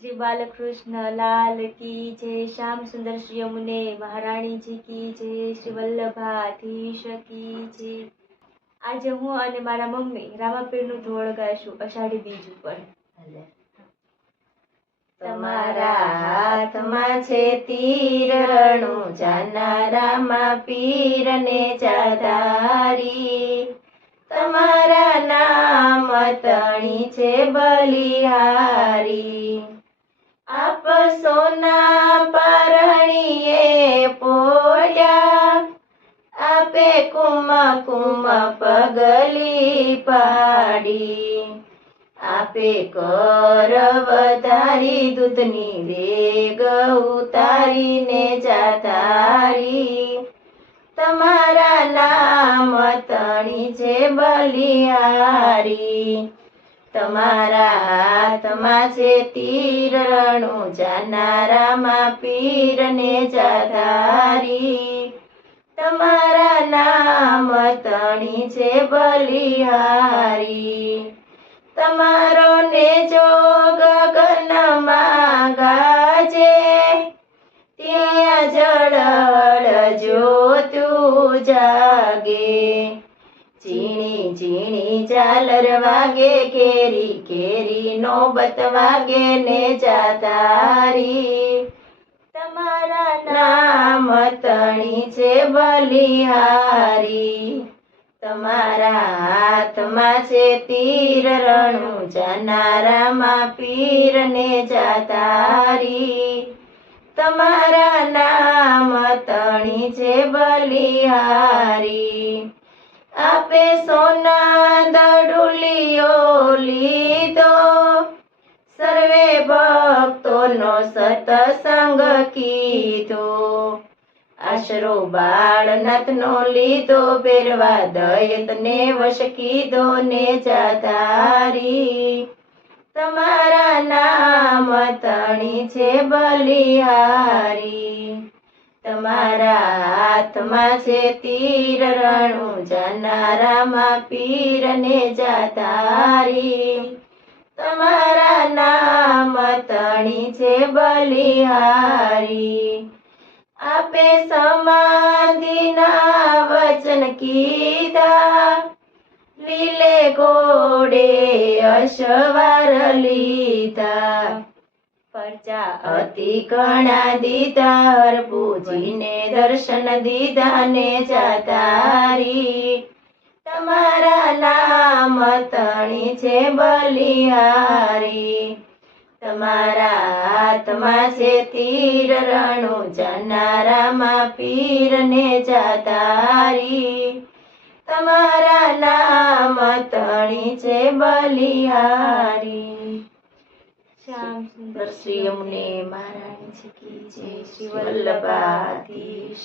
श्री बालकृष्ण लाल की जय। श्याम सुंदर श्री यमुने महाराणी जी की जय। श्री वल्लभाधीश की जय। આજે હું અને મારા મમ્મી રામાપીરનું ધોળ ગાઈશું અષાઢી બીજ ઉપર। તમારા હાથમાં છે તીરણું જાનારામાં પીરને જાધારી, તમારા નામ તણી છે બલિહારી। આપ સોના પરણીએ પોળ્યા, આપે કુમ કુમ પગલી પાડી। આપે કર વધારી દૂધની વેગ ઉતારીને જાધારી, તમારા નામ તણી છે બલિહારી। તમારા હાથમાં છે તીરણું જાનારામાં પીરને જાધારી, તમારા નામ તણી છે બલિહારી। તમારો નેજો ગગનમાં ગાજે, ત્યાં જળહળ જ્યોતું જાગે। ઝીણી ઝીણી ઝાલર વાગે, કેરી કેરી નોબત વાગે ને જાધારી, તમારા નામ તણી છે બલિહારી। તમારા હાથમાં છે તીરણું જાનારામાં પીરને જાધારી, તમારા નામ તણી છે બલિહારી। આપે સોના દડુલિયો લીધો, સર્વે ભક્તોનો સતસંગ કીધો। આશરો બાળનાથનો લીધો, બેરવા દયતને વશ કીધો ને જાધારી, તમારા નામ તણી છે બલિહારી। તમારા હાથમાં છે તીરણું જાનારામાં પીરને જાધારી, તમારા નામ તણી છે બલિહારી। આપે સમાધિના વચન કીધા, લીલે ઘોડે અસવાર લીધા। પરચા અતિ ઘણા દીધા, હર પૂજીને દર્શન દીધા ને જાધારી, તમારા નામ તણી છે બલિહારી। તમારા હાથમાં છે તીરણું જાનારામાં પીરને જાધારી, તમારા નામ તણી છે બલિહારી। श्याम सुंदर श्री यमुने महाराणी जी की जय। श्री वल्लभाधीश